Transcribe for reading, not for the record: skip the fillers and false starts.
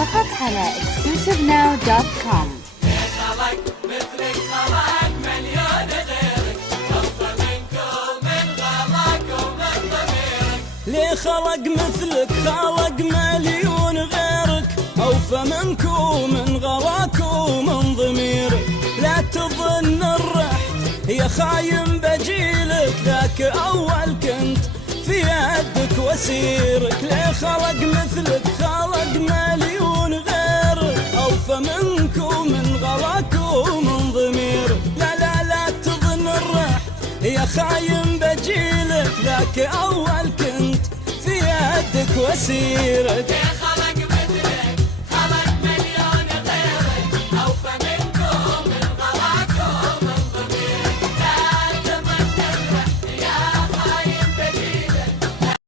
فقط على exclusivenow.com. خلق مثلك خلق مليون غيرك أوفى منكم من غلاك ومن ضميرك. ليه خلق مثلك خلق مليون غيرك أوفى منكم من غلاك ومن ضميرك. لا تظن الرحت يا خايم بجيلك ذاك أول كنت في يدك وسيرك. ليه خلق مثلك خلق مليون غيرك أوفى منكم من غلاك ومن ضميرك. لا لا لا تظن الرحت يا خايم بجيلك ذاك أول كنت في يدك وسيرك. خلق مثلك خلق مليون غيرك أوفى